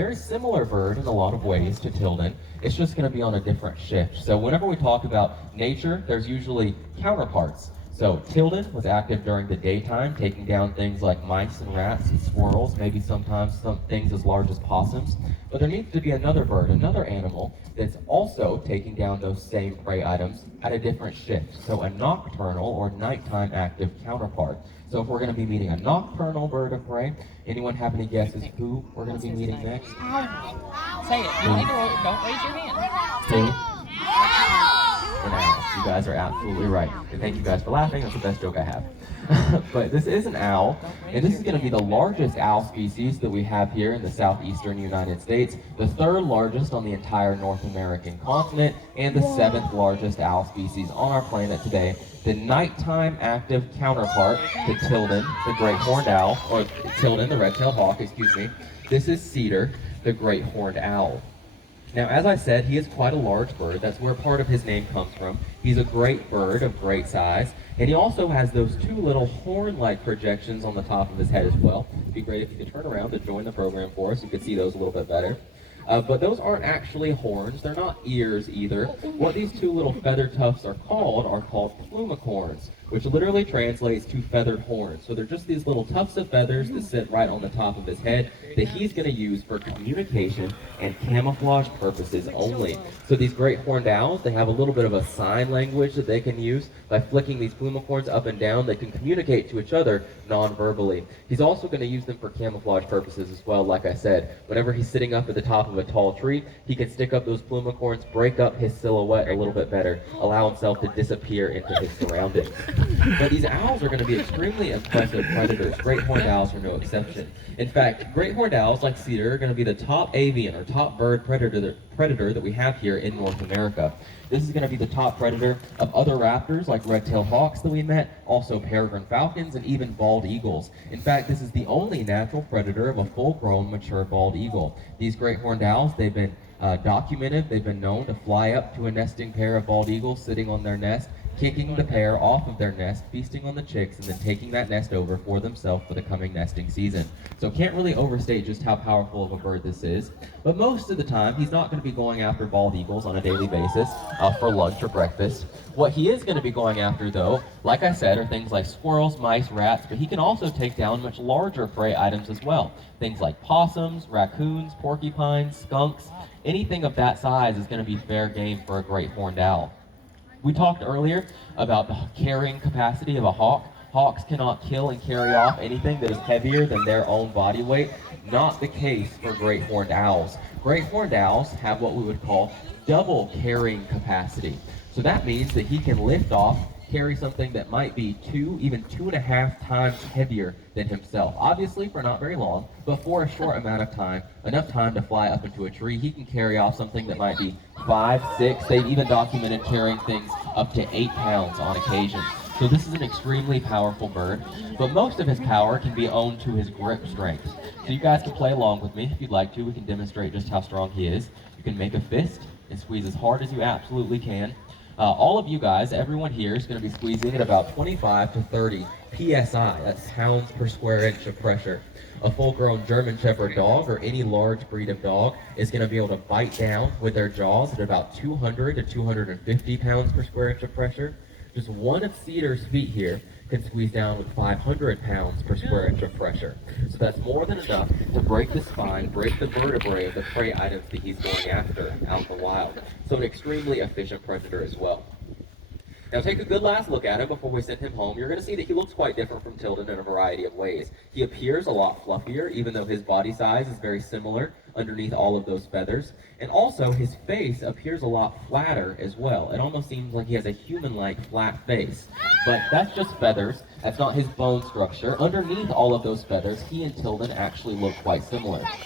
Very similar bird in a lot of ways to Tilden. It's just going to be on a different shift. So whenever we talk about nature, there's usually counterparts. So Tilden was active during the daytime, taking down things like mice and rats and squirrels, maybe sometimes some things as large as possums. But there needs to be another bird, another animal, that's also taking down those same prey items at a different shift. So a nocturnal or nighttime active counterpart. So if we're going to be meeting a nocturnal bird of prey, anyone have any guesses who we're going to be meeting next? Say it. Don't raise your hand. Who? An owl. You guys are absolutely right. And thank you guys for laughing. That's the best joke I have. But this is an owl, and this is going to be the largest owl species that we have here in the southeastern United States, the third largest on the entire North American continent, and the seventh largest owl species on our planet today. The nighttime active counterpart to Tilden, the great horned owl, or Tilden, the red-tailed hawk, excuse me. This is Cedar, the great horned owl. Now, as I said, he is quite a large bird. That's where part of his name comes from. He's a great bird of great size, and he also has those two little horn-like projections on the top of his head as well. It'd be great if you could turn around to join the program for us. You could see those a little bit better. But those aren't actually horns. They're not ears either. What these two little feather tufts are called plumicorns, which literally translates to feathered horns. So they're just these little tufts of feathers that sit right on the top of his head that he's going to use for communication and camouflage purposes only. So these great horned owls, they have a little bit of a sign language that they can use. By flicking these plumicorns up and down, they can communicate to each other non-verbally. He's also going to use them for camouflage purposes as well. Like I said, whenever he's sitting up at the top of a tall tree, he can stick up those plumicorns, break up his silhouette a little bit better, allow himself to disappear into his surroundings. But these owls are going to be extremely impressive predators. Great horned owls are no exception. In fact, great horned owls like Cedar are going to be the top avian or top bird predator that we have here in North America. This is going to be the top predator of other raptors like red-tailed hawks that we met, also peregrine falcons, and even bald eagles. In fact, this is the only natural predator of a full-grown, mature bald eagle. These great horned owls, they've been documented, they've been known to fly up to a nesting pair of bald eagles sitting on their nest, kicking the pair off of their nest, feasting on the chicks, and then taking that nest over for themselves for the coming nesting season. So can't really overstate just how powerful of a bird this is. But most of the time, he's not going to be going after bald eagles on a daily basis for lunch or breakfast. What he is going to be going after, though, like I said, are things like squirrels, mice, rats, but he can also take down much larger prey items as well. Things like possums, raccoons, porcupines, skunks. Anything of that size is going to be fair game for a great horned owl. We talked earlier about the carrying capacity of a hawk. Hawks cannot kill and carry off anything that is heavier than their own body weight. Not the case for great horned owls. Great horned owls have what we would call double carrying capacity. So that means that he can lift off, carry something that might be 2, even 2.5 times heavier than himself. Obviously for not very long, but for a short amount of time, enough time to fly up into a tree, he can carry off something that might be 5, 6, they've even documented carrying things up to 8 pounds on occasion. So this is an extremely powerful bird, but most of his power can be owed to his grip strength. So you guys can play along with me if you'd like to. We can demonstrate just how strong he is. You can make a fist and squeeze as hard as you absolutely can. All of you guys, everyone here is going to be squeezing at about 25 to 30 PSI, that's pounds per square inch of pressure. A full-grown German Shepherd dog or any large breed of dog is going to be able to bite down with their jaws at about 200 to 250 pounds per square inch of pressure. Just one of Cedar's feet here can squeeze down with 500 pounds per square inch of pressure. So that's more than enough to break the spine, break the vertebrae of the prey items that he's going after out in the wild. So an extremely efficient predator as well. Now take a good last look at him before we send him home. You're going to see that he looks quite different from Tilden in a variety of ways. He appears a lot fluffier, even though his body size is very similar underneath all of those feathers. And also his face appears a lot flatter as well. It almost seems like he has a human-like flat face. But that's just feathers. That's not his bone structure. Underneath all of those feathers, he and Tilden actually look quite similar.